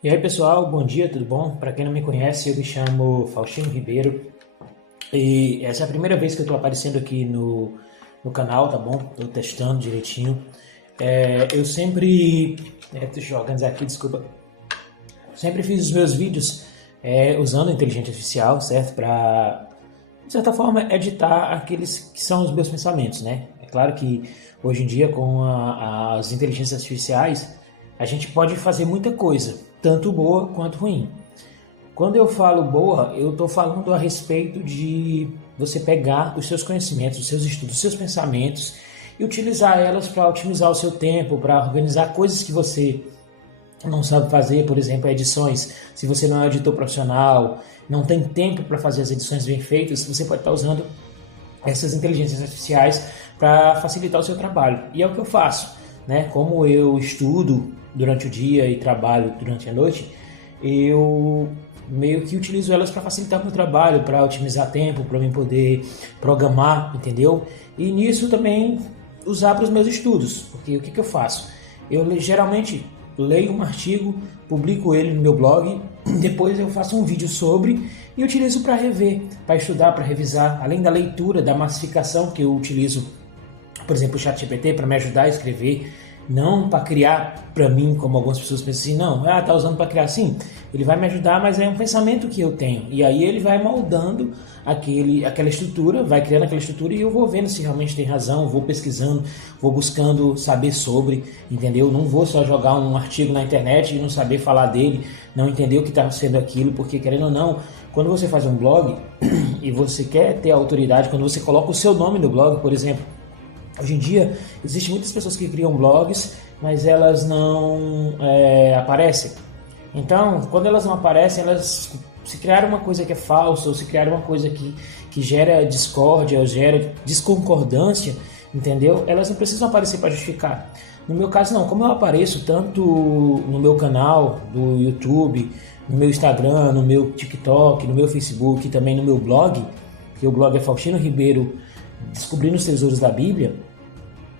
E aí pessoal, bom dia, tudo bom? Para quem não me conhece, eu me chamo Faustino Ribeiro e essa é a primeira vez que eu estou aparecendo aqui no canal, tá bom? Estou testando direitinho. Eu sempre, deixa eu organizar aqui, desculpa. Sempre fiz os meus vídeos usando a inteligência artificial, certo? Para, de certa forma, editar aqueles que são os meus pensamentos, né? É claro que hoje em dia, com as inteligências artificiais, a gente pode fazer muita coisa, tanto boa quanto ruim. Quando eu falo boa, eu estou falando a respeito de você pegar os seus conhecimentos, os seus estudos, os seus pensamentos e utilizar elas para otimizar o seu tempo, para organizar coisas que você não sabe fazer, por exemplo, edições. Se você não é um editor profissional, não tem tempo para fazer as edições bem feitas, você pode estar usando essas inteligências artificiais para facilitar o seu trabalho. E é o que eu faço, né? Como eu estudo durante o dia e trabalho durante a noite, eu meio que utilizo elas para facilitar o meu trabalho, para otimizar tempo, para mim poder programar, entendeu? E nisso também usar para os meus estudos, porque o que eu faço? Eu geralmente leio um artigo, publico ele no meu blog, depois eu faço um vídeo sobre e utilizo para rever, para estudar, para revisar, além da leitura, da massificação que eu utilizo, por exemplo, o ChatGPT para me ajudar a escrever, não para criar para mim, como algumas pessoas pensam assim, não, tá usando para criar assim, ele vai me ajudar, mas é um pensamento que eu tenho, e aí ele vai moldando aquela estrutura, vai criando aquela estrutura e eu vou vendo se realmente tem razão, vou pesquisando, vou buscando saber sobre, entendeu? Não vou só jogar um artigo na internet e não saber falar dele, não entender o que está sendo aquilo, porque querendo ou não, quando você faz um blog e você quer ter autoridade, quando você coloca o seu nome no blog, por exemplo, hoje em dia, existem muitas pessoas que criam blogs, mas elas não aparecem. Então, quando elas não aparecem, elas se criaram uma coisa que é falsa, ou se criaram uma coisa que gera discórdia, ou gera desconcordância, entendeu? Elas não precisam aparecer para justificar. No meu caso, não. Como eu apareço tanto no meu canal do YouTube, no meu Instagram, no meu TikTok, no meu Facebook e também no meu blog, que o blog é Faustino Ribeiro, Descobrindo os Tesouros da Bíblia,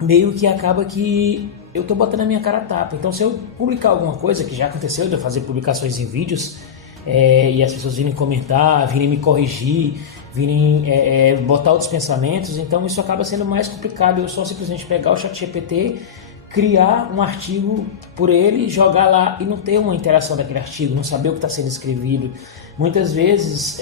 meio que acaba que eu tô botando a minha cara a tapa. Então, se eu publicar alguma coisa, que já aconteceu de eu fazer publicações em vídeos, e as pessoas virem comentar, virem me corrigir, virem botar outros pensamentos, então isso acaba sendo mais complicado. Eu só simplesmente pegar o ChatGPT, criar um artigo por ele, jogar lá e não ter uma interação daquele artigo, não saber o que está sendo escrevido. Muitas vezes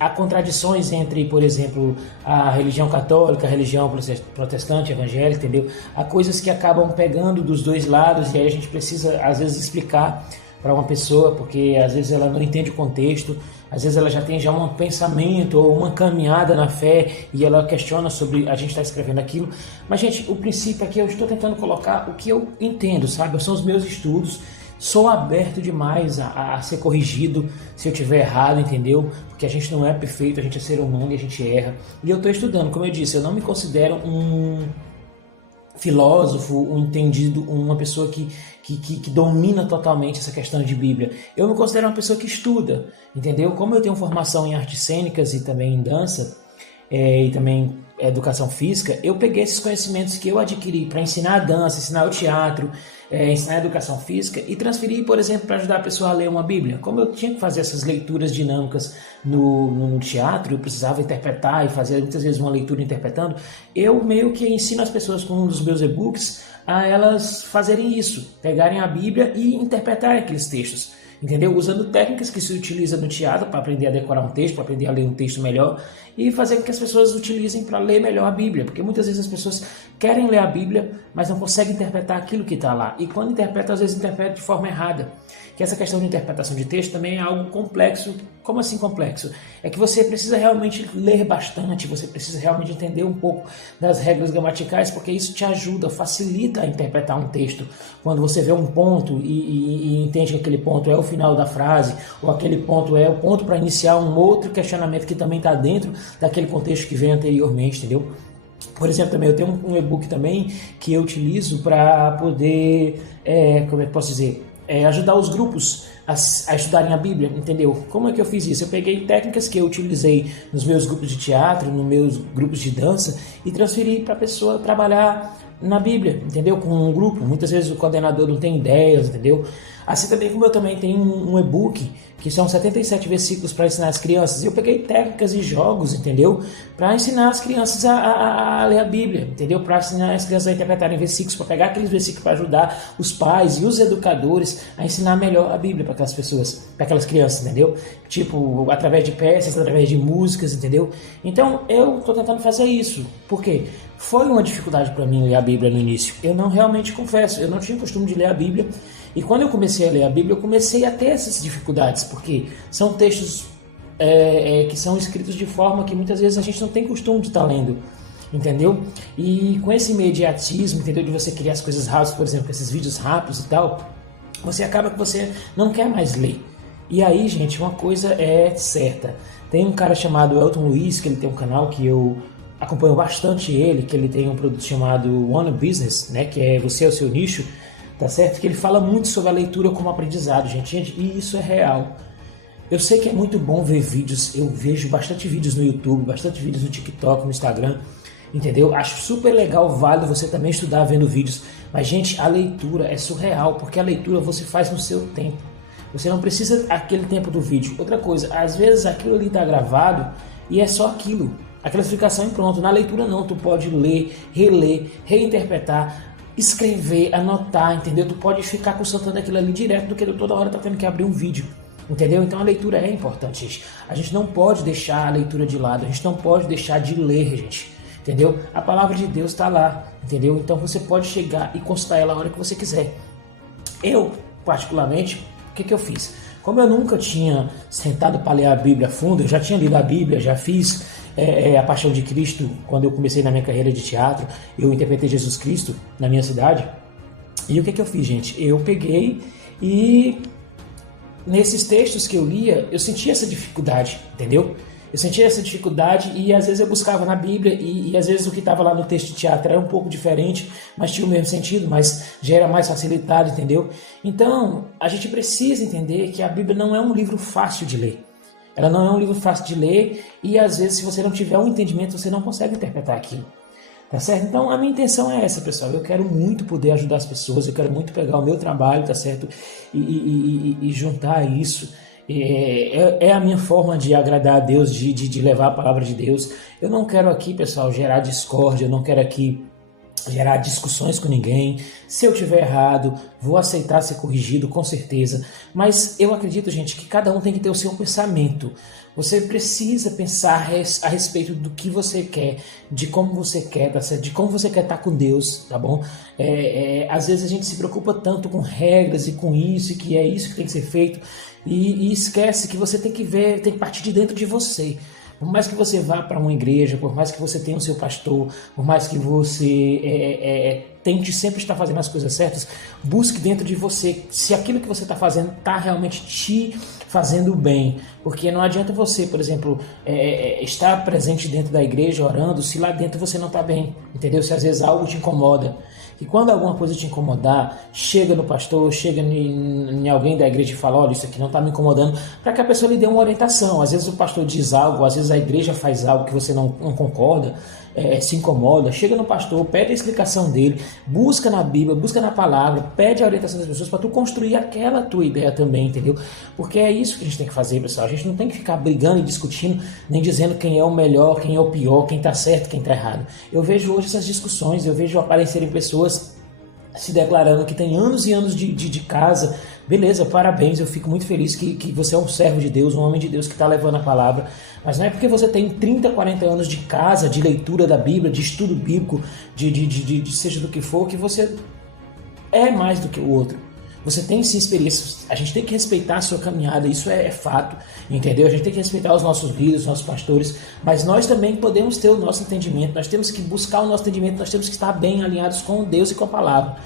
há contradições entre, por exemplo, a religião católica, a religião protestante, evangélica, entendeu? Há coisas que acabam pegando dos dois lados e aí a gente precisa, às vezes, explicar para uma pessoa, porque às vezes ela não entende o contexto, às vezes ela já tem um pensamento ou uma caminhada na fé e ela questiona sobre a gente estar escrevendo aquilo. Mas, gente, o princípio aqui eu estou tentando colocar o que eu entendo, sabe? São os meus estudos. Sou aberto demais a ser corrigido se eu tiver errado, entendeu? Porque a gente não é perfeito, a gente é ser humano e a gente erra. E eu estou estudando, como eu disse, eu não me considero um filósofo, um entendido, uma pessoa que domina totalmente essa questão de Bíblia. Eu me considero uma pessoa que estuda, entendeu? Como eu tenho formação em artes cênicas e também em dança, e também educação física, eu peguei esses conhecimentos que eu adquiri para ensinar a dança, ensinar o teatro, ensinar a educação física e transferir, por exemplo, para ajudar a pessoa a ler uma Bíblia. Como eu tinha que fazer essas leituras dinâmicas no teatro, eu precisava interpretar e fazer muitas vezes uma leitura interpretando, eu meio que ensino as pessoas com um dos meus e-books a elas fazerem isso, pegarem a Bíblia e interpretarem aqueles textos, entendeu? Usando técnicas que se utiliza no teatro para aprender a decorar um texto, para aprender a ler um texto melhor e fazer com que as pessoas utilizem para ler melhor a Bíblia, porque muitas vezes as pessoas querem ler a Bíblia, mas não conseguem interpretar aquilo que está lá, e quando interpretam, às vezes interpretam de forma errada. Que essa questão de interpretação de texto também é algo complexo. Como assim complexo? É que você precisa realmente ler bastante, você precisa realmente entender um pouco das regras gramaticais, porque isso te ajuda, facilita a interpretar um texto. Quando você vê um ponto e entende que aquele ponto é o final da frase, ou aquele ponto é o ponto para iniciar um outro questionamento que também está dentro daquele contexto que veio anteriormente, entendeu? Por exemplo, também eu tenho um e-book também que eu utilizo para poder, como é que posso dizer, ajudar os grupos a estudarem a Bíblia, entendeu? Como é que eu fiz isso? Eu peguei técnicas que eu utilizei nos meus grupos de teatro, nos meus grupos de dança e transferi para a pessoa trabalhar na Bíblia, entendeu? Com um grupo. Muitas vezes o coordenador não tem ideias, entendeu? Assim também como eu também tenho um e-book que são 77 versículos para ensinar as crianças. Eu peguei técnicas e jogos, entendeu? Para ensinar as crianças a ler a Bíblia, entendeu? Para ensinar as crianças a interpretarem versículos, para pegar aqueles versículos para ajudar os pais e os educadores a ensinar melhor a Bíblia para aquelas pessoas, para aquelas crianças, entendeu? Tipo, através de peças, através de músicas, entendeu? Então, eu estou tentando fazer isso. Por quê? Foi uma dificuldade para mim ler a Bíblia no início. Eu não realmente confesso, eu não tinha costume de ler a Bíblia. E quando eu comecei a ler a Bíblia, eu comecei a ter essas dificuldades, porque são textos que são escritos de forma que muitas vezes a gente não tem costume de estar lendo, entendeu? E com esse imediatismo, entendeu? De você criar as coisas rápidas, por exemplo, esses vídeos rápidos e tal, você acaba que você não quer mais ler. E aí, gente, uma coisa é certa. Tem um cara chamado Elton Luiz, que ele tem um canal que eu acompanho bastante ele, que ele tem um produto chamado One Business, né? Que é Você é o Seu Nicho. Tá certo? Que ele fala muito sobre a leitura como aprendizado, gente, e isso é real. Eu sei que é muito bom ver vídeos, eu vejo bastante vídeos no YouTube, bastante vídeos no TikTok, no Instagram, entendeu? Acho super legal, válido você também estudar vendo vídeos, mas, gente, a leitura é surreal, porque a leitura você faz no seu tempo. Você não precisa aquele tempo do vídeo. Outra coisa, às vezes aquilo ali tá gravado e é só aquilo. A classificação é pronto. Na leitura não, tu pode ler, reler, reinterpretar, escrever, anotar, entendeu? Tu pode ficar consultando aquilo ali direto do que toda hora tá tendo que abrir um vídeo, entendeu? Então a leitura é importante, gente. A gente não pode deixar a leitura de lado, a gente não pode deixar de ler, gente, entendeu? A palavra de Deus está lá, entendeu? Então você pode chegar e consultar ela a hora que você quiser. Eu, particularmente, o que eu fiz? Como eu nunca tinha sentado para ler a Bíblia a fundo, eu já tinha lido a Bíblia, já fiz a Paixão de Cristo. Quando eu comecei na minha carreira de teatro, eu interpretei Jesus Cristo na minha cidade. E o que eu fiz, gente? Eu peguei e nesses textos que eu lia, eu sentia essa dificuldade, entendeu? Eu sentia essa dificuldade e às vezes eu buscava na Bíblia e às vezes o que estava lá no texto de teatro era um pouco diferente, mas tinha o mesmo sentido, mas já era mais facilitado, entendeu? Então, a gente precisa entender que a Bíblia não é um livro fácil de ler. Ela não é um livro fácil de ler e às vezes se você não tiver um entendimento, você não consegue interpretar aquilo. Tá certo? Então a minha intenção é essa, pessoal. Eu quero muito poder ajudar as pessoas, eu quero muito pegar o meu trabalho, tá certo? E juntar isso. É a minha forma de agradar a Deus, de levar a palavra de Deus. Eu não quero aqui, pessoal, gerar discórdia, eu não quero aqui gerar discussões com ninguém. Se eu tiver errado, vou aceitar ser corrigido, com certeza. Mas eu acredito, gente, que cada um tem que ter o seu pensamento. Você precisa pensar a respeito do que você quer, de como você quer, tá certo? De como você quer estar com Deus, tá bom? Às vezes a gente se preocupa tanto com regras e com isso, e que é isso que tem que ser feito, e esquece que você tem que ver, tem que partir de dentro de você. Por mais que você vá para uma igreja, por mais que você tenha o seu pastor, por mais que você tente sempre estar fazendo as coisas certas, busque dentro de você se aquilo que você está fazendo está realmente te fazendo bem. Porque não adianta você, por exemplo, estar presente dentro da igreja orando se lá dentro você não está bem, entendeu? Se às vezes algo te incomoda. E quando alguma coisa te incomodar, chega no pastor, chega em alguém da igreja e fala, olha, isso aqui não está me incomodando, para que a pessoa lhe dê uma orientação. Às vezes o pastor diz algo, às vezes a igreja faz algo que você não concorda, se incomoda, chega no pastor, pede a explicação dele, busca na Bíblia, busca na palavra, pede a orientação das pessoas para tu construir aquela tua ideia também, entendeu? Porque é isso que a gente tem que fazer, pessoal. A gente não tem que ficar brigando e discutindo, nem dizendo quem é o melhor, quem é o pior, quem está certo, quem está errado. Eu vejo hoje essas discussões, eu vejo aparecerem pessoas se declarando que tem anos e anos de casa. Beleza, parabéns, eu fico muito feliz que você é um servo de Deus, um homem de Deus que está levando a palavra, mas não é porque você tem 30, 40 anos de casa, de leitura da Bíblia, de estudo bíblico, de seja do que for, que você é mais do que o outro. Você tem sim experiência, a gente tem que respeitar a sua caminhada, isso é fato, entendeu? A gente tem que respeitar os nossos líderes, os nossos pastores, mas nós também podemos ter o nosso entendimento, nós temos que buscar o nosso entendimento, nós temos que estar bem alinhados com Deus e com a palavra.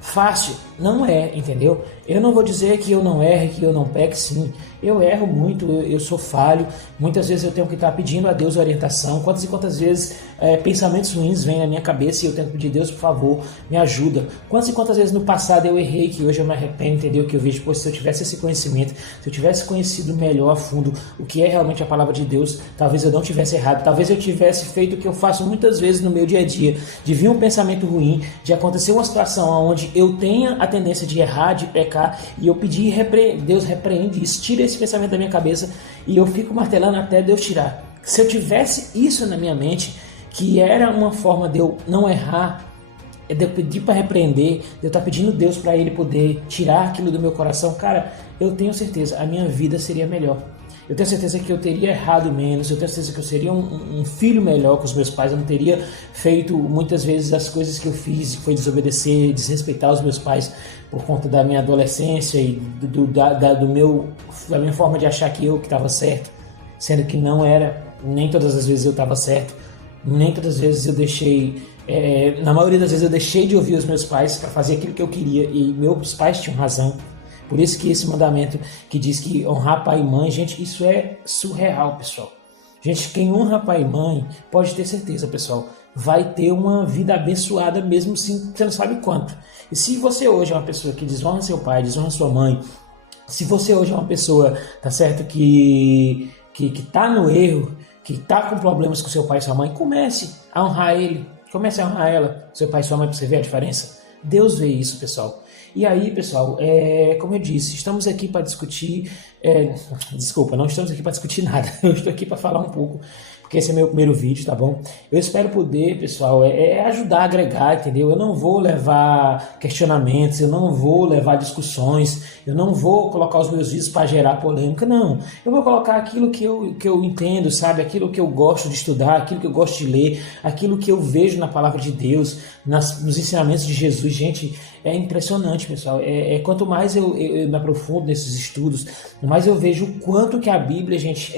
Fácil, não é, entendeu? Eu não vou dizer que eu não erre, que eu não peque, sim. Eu erro muito, eu sou falho. Muitas vezes eu tenho que estar pedindo a Deus orientação. Quantas e quantas vezes pensamentos ruins vêm na minha cabeça e eu tento pedir, Deus, por favor, me ajuda. Quantas e quantas vezes no passado eu errei, que hoje eu me arrependo, entendeu? Que eu vejo, se eu tivesse esse conhecimento, se eu tivesse conhecido melhor a fundo o que é realmente a palavra de Deus, talvez eu não tivesse errado, talvez eu tivesse feito o que eu faço muitas vezes no meu dia a dia, de vir um pensamento ruim, de acontecer uma situação onde eu tenha a tendência de errar, de pecar, e eu pedir, Deus repreende isso, tira esse pensamento da minha cabeça, e eu fico martelando até Deus tirar. Se eu tivesse isso na minha mente, que era uma forma de eu não errar, de eu pedir para repreender, de eu estar pedindo a Deus para Ele poder tirar aquilo do meu coração, cara, eu tenho certeza, a minha vida seria melhor. Eu tenho certeza que eu teria errado menos, eu tenho certeza que eu seria um filho melhor com os meus pais, eu não teria feito muitas vezes as coisas que eu fiz, que foi desobedecer, desrespeitar os meus pais por conta da minha adolescência e da minha forma de achar que eu que estava certo, sendo que não era, nem todas as vezes eu estava certo, nem todas as vezes eu deixei, na maioria das vezes eu deixei de ouvir os meus pais para fazer aquilo que eu queria e meus pais tinham razão. Por isso que esse mandamento que diz que honrar pai e mãe, gente, isso é surreal, pessoal. Gente, quem honra pai e mãe, pode ter certeza, pessoal, vai ter uma vida abençoada mesmo assim, você não sabe quanto. E se você hoje é uma pessoa que desonra seu pai, desonra sua mãe, se você hoje é uma pessoa, tá certo, que tá no erro, que tá com problemas com seu pai e sua mãe, comece a honrar ele, comece a honrar ela, seu pai e sua mãe, para você ver a diferença. Deus vê isso, pessoal. E aí, pessoal, como eu disse, estamos aqui para discutir... desculpa, não estamos aqui para discutir nada. Eu estou aqui para falar um pouco, porque esse é meu primeiro vídeo, tá bom? Eu espero poder, pessoal, ajudar a agregar, entendeu? Eu não vou levar questionamentos, eu não vou levar discussões, eu não vou colocar os meus vídeos para gerar polêmica, não. Eu vou colocar aquilo que eu entendo, sabe? Aquilo que eu gosto de estudar, aquilo que eu gosto de ler, aquilo que eu vejo na palavra de Deus, nos ensinamentos de Jesus. Gente, é impressionante, pessoal. Quanto mais eu me aprofundo nesses estudos, mais eu vejo o quanto que a Bíblia, gente,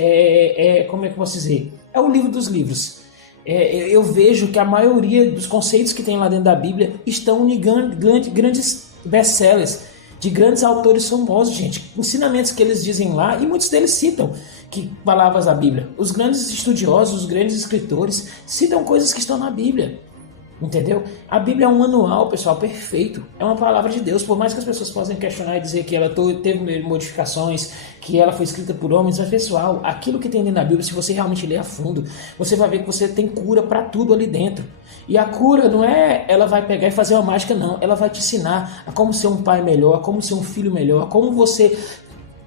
como é que eu posso dizer? É o livro dos livros. Eu vejo que a maioria dos conceitos que tem lá dentro da Bíblia estão em grandes best-sellers, de grandes autores famosos, gente. Ensinamentos que eles dizem lá, e muitos deles citam que palavras da Bíblia. Os grandes estudiosos, os grandes escritores citam coisas que estão na Bíblia. Entendeu? A Bíblia é um manual, pessoal, perfeito. É uma palavra de Deus. Por mais que as pessoas possam questionar e dizer que ela teve modificações, que ela foi escrita por homens, mas, pessoal, aquilo que tem dentro da Bíblia, se você realmente ler a fundo, você vai ver que você tem cura para tudo ali dentro. E a cura não é ela vai pegar e fazer uma mágica, não. Ela vai te ensinar a como ser um pai melhor, a como ser um filho melhor, a como você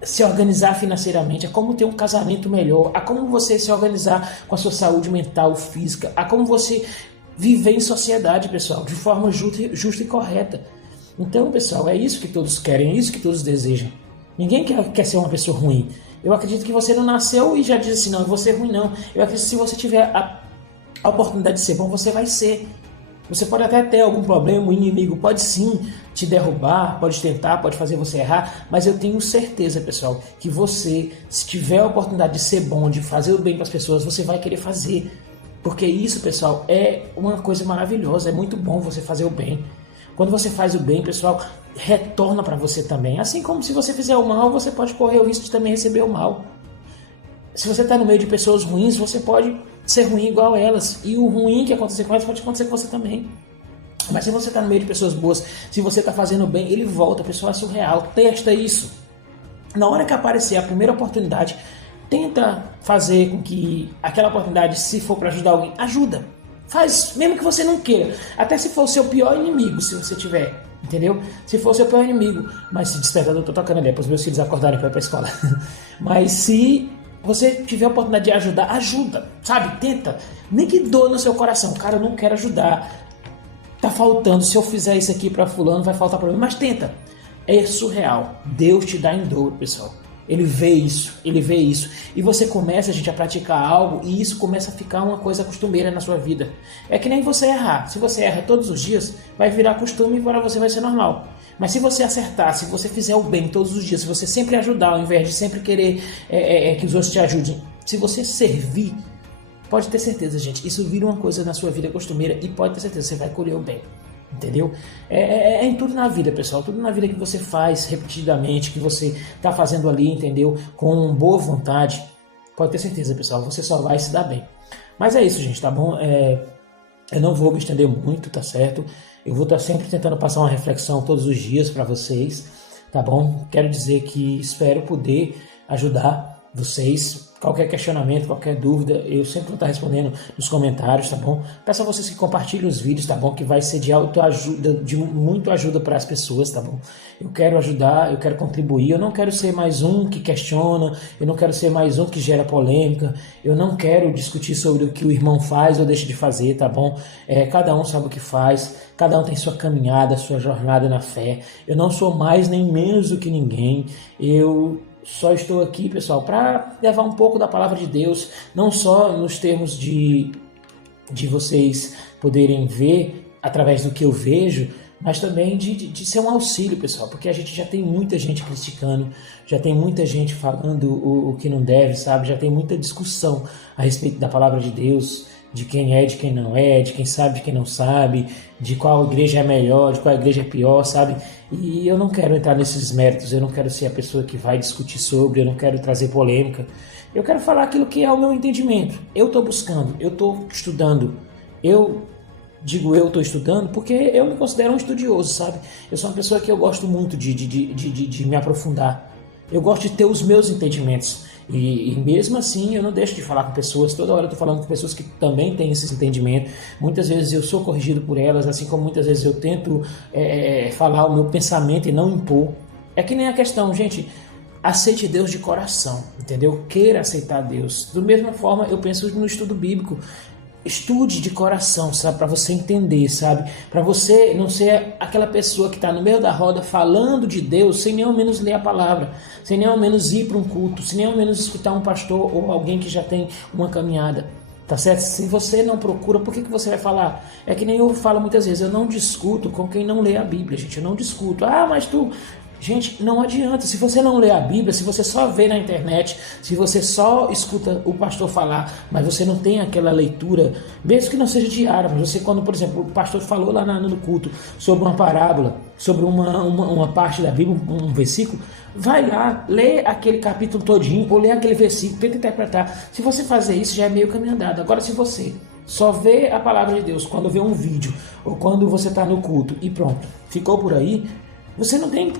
se organizar financeiramente, a como ter um casamento melhor, a como você se organizar com a sua saúde mental, física, a como você viver em sociedade, pessoal, de forma justa e correta. Então, pessoal, é isso que todos querem, é isso que todos desejam. Ninguém quer ser uma pessoa ruim. Eu acredito que você não nasceu e já diz assim, não, eu vou ser ruim, não. Eu acredito que se você tiver a oportunidade de ser bom, você vai ser. Você pode até ter algum problema, o inimigo pode sim te derrubar, pode tentar, pode fazer você errar, mas eu tenho certeza, pessoal, que você, se tiver a oportunidade de ser bom, de fazer o bem para as pessoas, você vai querer fazer. Porque isso, pessoal, é uma coisa maravilhosa, é muito bom você fazer o bem. Quando você faz o bem, pessoal, retorna para você também. Assim como se você fizer o mal, você pode correr o risco de também receber o mal. Se você está no meio de pessoas ruins, você pode ser ruim igual elas. E o ruim que acontecer com elas pode acontecer com você também. Mas se você está no meio de pessoas boas, se você está fazendo o bem, ele volta, pessoal, é surreal. Testa isso. Na hora que aparecer a primeira oportunidade, tenta fazer com que aquela oportunidade, se for para ajudar alguém, ajuda. Faz, mesmo que você não queira. Até se for o seu pior inimigo, se você tiver. Entendeu? Se for o seu pior inimigo. Mas se despertador, eu tô tocando ali, para os meus filhos acordarem para ir para a escola. Mas se você tiver a oportunidade de ajudar, ajuda. Sabe? Tenta. Nem que doa no seu coração. Cara, eu não quero ajudar. Tá faltando. Se eu fizer isso aqui para fulano, vai faltar para mim. Mas tenta. É surreal. Deus te dá em dobro, pessoal. Ele vê isso. E você começa, gente, a praticar algo e isso começa a ficar uma coisa costumeira na sua vida. É que nem você errar. Se você erra todos os dias, vai virar costume e para você vai ser normal. Mas se você acertar, se você fizer o bem todos os dias, se você sempre ajudar ao invés de sempre querer que os outros te ajudem, se você servir, pode ter certeza, gente, isso vira uma coisa na sua vida costumeira e pode ter certeza, você vai colher o bem. Entendeu? É em tudo na vida, pessoal. Tudo na vida que você faz repetidamente, que você está fazendo ali, entendeu? Com boa vontade. Pode ter certeza, pessoal. Você só vai se dar bem. Mas é isso, gente, tá bom? Eu não vou me estender muito, tá certo? Eu vou estar sempre tentando passar uma reflexão todos os dias para vocês, tá bom? Quero dizer que espero poder ajudar vocês. Qualquer questionamento, qualquer dúvida, eu sempre vou estar respondendo nos comentários, tá bom? Peço a vocês que compartilhem os vídeos, tá bom? Que vai ser de autoajuda, de muito ajuda para as pessoas, tá bom? Eu quero ajudar, eu quero contribuir, eu não quero ser mais um que questiona, eu não quero ser mais um que gera polêmica, eu não quero discutir sobre o que o irmão faz ou deixa de fazer, tá bom? Cada um sabe o que faz, cada um tem sua caminhada, sua jornada na fé. Eu não sou mais nem menos do que ninguém, eu só estou aqui, pessoal, para levar um pouco da palavra de Deus, não só nos termos de vocês poderem ver através do que eu vejo, mas também de ser um auxílio, pessoal, porque a gente já tem muita gente criticando, já tem muita gente falando o que não deve, sabe? Já tem muita discussão a respeito da palavra de Deus, de quem é, de quem não é, de quem sabe, de quem não sabe, de qual igreja é melhor, de qual igreja é pior, sabe? E eu não quero entrar nesses méritos, eu não quero ser a pessoa que vai discutir sobre, eu não quero trazer polêmica. Eu quero falar aquilo que é o meu entendimento. Eu estou buscando, eu estou estudando. Eu estou estudando porque eu me considero um estudioso, sabe? Eu sou uma pessoa que eu gosto muito de me aprofundar. Eu gosto de ter os meus entendimentos. E mesmo assim eu não deixo de falar com pessoas, toda hora eu estou falando com pessoas que também têm esse entendimento. Muitas vezes eu sou corrigido por elas, assim como muitas vezes eu tento falar o meu pensamento e não impor. É que nem a questão, gente, aceite Deus de coração, entendeu? Queira aceitar Deus. Da mesma forma eu penso no estudo bíblico. Estude de coração, sabe? Para você entender, sabe? Para você não ser aquela pessoa que está no meio da roda falando de Deus sem nem ao menos ler a palavra, sem nem ao menos ir para um culto, sem nem ao menos escutar um pastor ou alguém que já tem uma caminhada. Tá certo? Se você não procura, por que você vai falar? É que nem eu falo muitas vezes, eu não discuto com quem não lê a Bíblia, gente. Eu não discuto. Ah, mas tu... Gente, não adianta. Se você não lê a Bíblia, se você só vê na internet, se você só escuta o pastor falar, mas você não tem aquela leitura, mesmo que não seja diária, mas você quando, por exemplo, o pastor falou lá no culto sobre uma parábola, sobre uma parte da Bíblia, um versículo, vai lá, lê aquele capítulo todinho, ou lê aquele versículo, tenta interpretar. Se você fazer isso, já é meio caminho andado. Agora, se você só vê a palavra de Deus quando vê um vídeo, ou quando você está no culto e pronto, ficou por aí, você não tem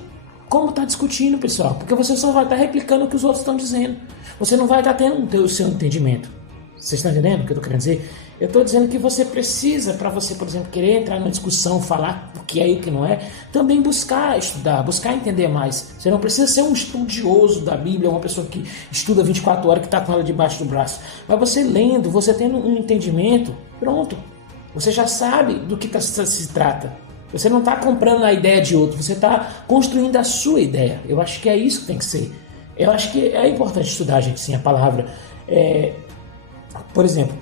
como tá discutindo, pessoal, porque você só vai estar replicando o que os outros estão dizendo. Você não vai estar tendo o seu entendimento. Vocês estão entendendo o que eu estou querendo dizer? Eu estou dizendo que você precisa, para você, por exemplo, querer entrar numa discussão, falar o que é e o que não é, também buscar estudar, buscar entender mais. Você não precisa ser um estudioso da Bíblia, uma pessoa que estuda 24 horas, que está com ela debaixo do braço. Mas você lendo, você tendo um entendimento, pronto. Você já sabe do que se trata. Você não está comprando a ideia de outro, você está construindo a sua ideia. Eu acho que é isso que tem que ser. Eu acho que é importante estudar, gente, sim, a palavra. Por exemplo,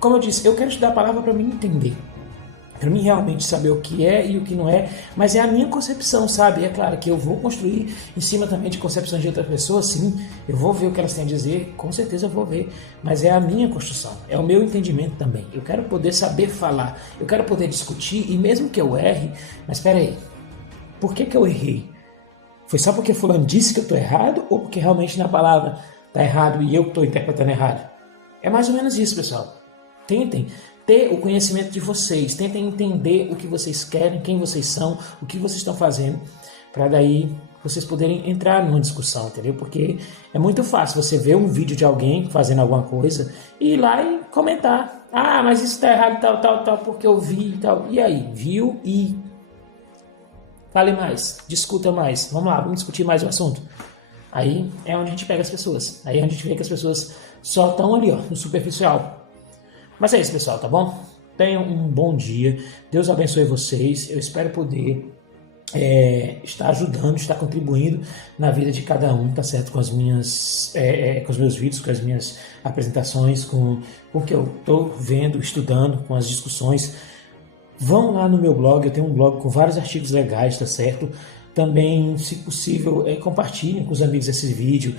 como eu disse, eu quero estudar a palavra para mim entender. Para mim realmente saber o que é e o que não é, mas é a minha concepção, sabe? É claro que eu vou construir em cima também de concepções de outras pessoas, sim. Eu vou ver o que elas têm a dizer, com certeza eu vou ver. Mas é a minha construção, é o meu entendimento também. Eu quero poder saber falar, eu quero poder discutir, e mesmo que eu erre, mas espera aí, por que eu errei? Foi só porque fulano disse que eu estou errado ou porque realmente na palavra está errado e eu estou interpretando errado? É mais ou menos isso, pessoal. Tentem ter o conhecimento de vocês, tentem entender o que vocês querem, quem vocês são, o que vocês estão fazendo, para daí vocês poderem entrar numa discussão, entendeu? Porque é muito fácil você ver um vídeo de alguém fazendo alguma coisa e ir lá e comentar. Ah, mas isso está errado, tal, porque eu vi e tal. E aí? Viu e... Fale mais, discuta mais. Vamos lá, vamos discutir mais o assunto. Aí é onde a gente pega as pessoas. Aí é onde a gente vê que as pessoas só estão ali, ó, no superficial. Mas é isso, pessoal, tá bom? Tenham um bom dia. Deus abençoe vocês. Eu espero poder estar ajudando, estar contribuindo na vida de cada um, tá certo? Com as minhas, com os meus vídeos, com as minhas apresentações, com o que eu estou vendo, estudando, com as discussões. Vão lá no meu blog, eu tenho um blog com vários artigos legais, tá certo? Também, se possível, compartilhem com os amigos esse vídeo.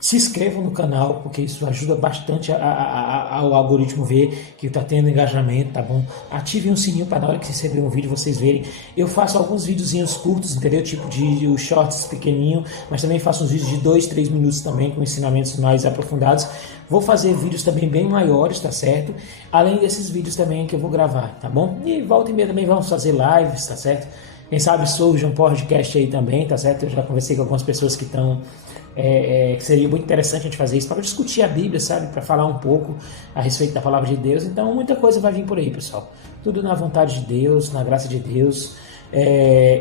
Se inscrevam no canal, porque isso ajuda bastante ao algoritmo ver que está tendo engajamento, tá bom? Ativem o sininho para na hora que receber um vídeo vocês verem. Eu faço alguns videozinhos curtos, entendeu? Tipo de os shorts pequenininho, mas também faço uns vídeos de 2, 3 minutos também, com ensinamentos mais aprofundados. Vou fazer vídeos também bem maiores, tá certo? Além desses vídeos também que eu vou gravar, tá bom? E volta e meia também vamos fazer lives, tá certo? Quem sabe surge um podcast aí também, tá certo? Eu já conversei com algumas pessoas que estão que seria muito interessante a gente fazer isso para discutir a Bíblia, sabe? Para falar um pouco a respeito da palavra de Deus. Então, muita coisa vai vir por aí, pessoal. Tudo na vontade de Deus, na graça de Deus.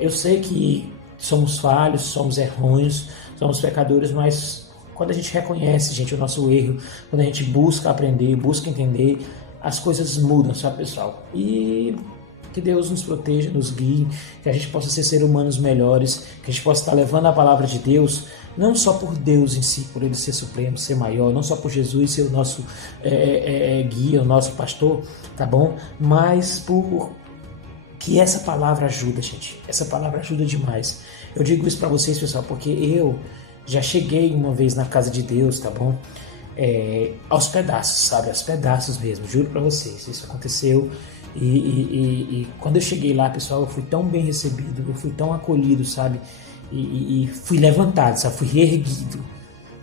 Eu sei que somos falhos, somos errôneos, somos pecadores, mas quando a gente reconhece, gente, o nosso erro, quando a gente busca aprender, busca entender, as coisas mudam, sabe, pessoal? E que Deus nos proteja, nos guie, que a gente possa ser seres humanos melhores, que a gente possa estar levando a palavra de Deus, não só por Deus em si, por Ele ser supremo, ser maior, não só por Jesus ser o nosso guia, o nosso pastor, tá bom? Mas por que essa palavra ajuda, gente. Essa palavra ajuda demais. Eu digo isso para vocês, pessoal, porque eu já cheguei uma vez na casa de Deus, tá bom? Aos pedaços, sabe? Aos pedaços mesmo, juro para vocês. Isso aconteceu e quando eu cheguei lá, pessoal, eu fui tão bem recebido, eu fui tão acolhido, sabe? E fui levantado, sabe? Fui reerguido,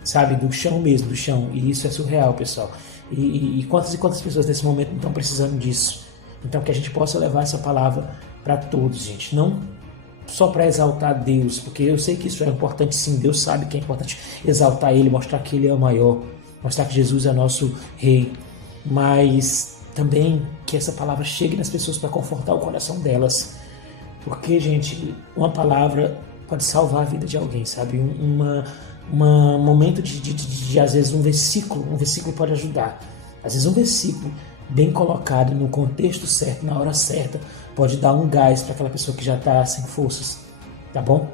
sabe? Do chão mesmo, do chão. E isso é surreal, pessoal. E quantas pessoas nesse momento não estão precisando disso? Então, que a gente possa levar essa palavra para todos, gente. Não só para exaltar Deus, porque eu sei que isso é importante sim. Deus sabe que é importante exaltar Ele, mostrar que Ele é o maior, mostrar que Jesus é nosso Rei. Mas também que essa palavra chegue nas pessoas para confortar o coração delas. Porque, gente, uma palavra pode salvar a vida de alguém, sabe? Um momento de, às vezes, um versículo pode ajudar. Às vezes um versículo bem colocado no contexto certo, na hora certa, pode dar um gás para aquela pessoa que já está sem forças, tá bom?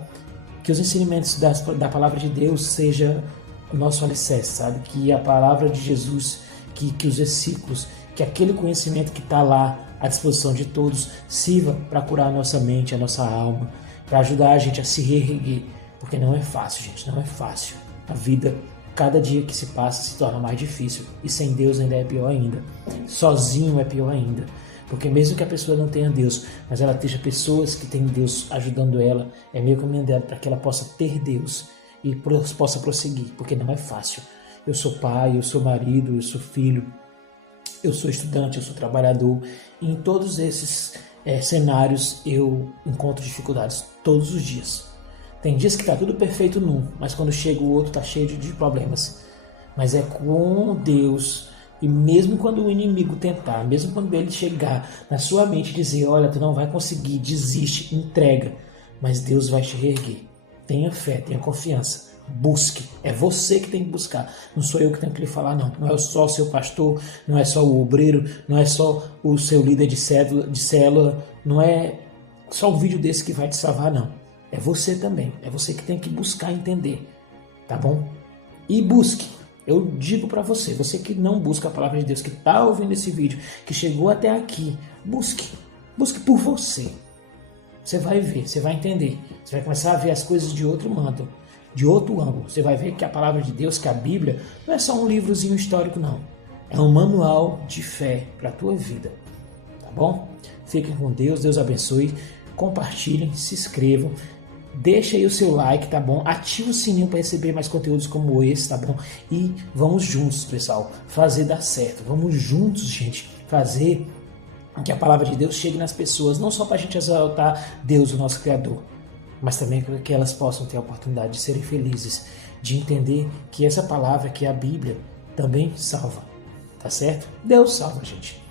Que os ensinamentos da palavra de Deus seja o nosso alicerce, sabe? Que a palavra de Jesus, que os versículos, que aquele conhecimento que está lá à disposição de todos sirva para curar a nossa mente, a nossa alma, para ajudar a gente a se reerguer, porque não é fácil, gente, não é fácil. A vida, cada dia que se passa, se torna mais difícil, e sem Deus ainda é pior ainda. Sozinho é pior ainda, porque mesmo que a pessoa não tenha Deus, mas ela tenha pessoas que têm Deus ajudando ela, é meio caminho dela para que ela possa ter Deus e possa prosseguir, porque não é fácil. Eu sou pai, eu sou marido, eu sou filho, eu sou estudante, eu sou trabalhador, e em todos esses cenários eu encontro dificuldades todos os dias. Tem dias que está tudo perfeito num, mas quando chega o outro está cheio de problemas. Mas é com Deus, e mesmo quando o inimigo tentar, mesmo quando ele chegar na sua mente e dizer, olha, tu não vai conseguir, desiste, entrega, mas Deus vai te reerguer. Tenha fé, tenha confiança, busque. É você que tem que buscar, não sou eu que tenho que lhe falar, não. Não é só o seu pastor, não é só o obreiro, não é só o seu líder de célula, não é só um vídeo desse que vai te salvar, não. É você também, é você que tem que buscar entender, tá bom? E busque, eu digo para você, você que não busca a palavra de Deus, que está ouvindo esse vídeo, que chegou até aqui, busque por você. Você vai ver, você vai entender, você vai começar a ver as coisas de outro modo, de outro ângulo. Você vai ver que a palavra de Deus, que a Bíblia, não é só um livrozinho histórico, não. É um manual de fé para a tua vida, tá bom? Fiquem com Deus, Deus abençoe, compartilhem, se inscrevam. Deixa aí o seu like, tá bom? Ativa o sininho para receber mais conteúdos como esse, tá bom? E vamos juntos, pessoal, fazer dar certo. Vamos juntos, gente, fazer que a palavra de Deus chegue nas pessoas, não só para a gente exaltar Deus, o nosso Criador, mas também para que elas possam ter a oportunidade de serem felizes, de entender que essa palavra, que é a Bíblia, também salva, tá certo? Deus salva a gente,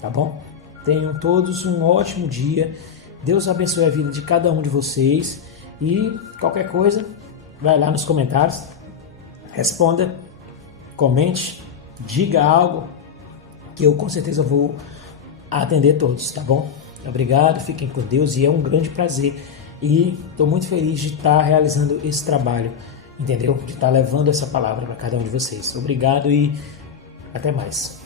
tá bom? Tenham todos um ótimo dia. Deus abençoe a vida de cada um de vocês e qualquer coisa, vai lá nos comentários, responda, comente, diga algo que eu com certeza vou atender todos, tá bom? Obrigado, fiquem com Deus e é um grande prazer e estou muito feliz de estar realizando esse trabalho, entendeu? De estar levando essa palavra para cada um de vocês. Obrigado e até mais.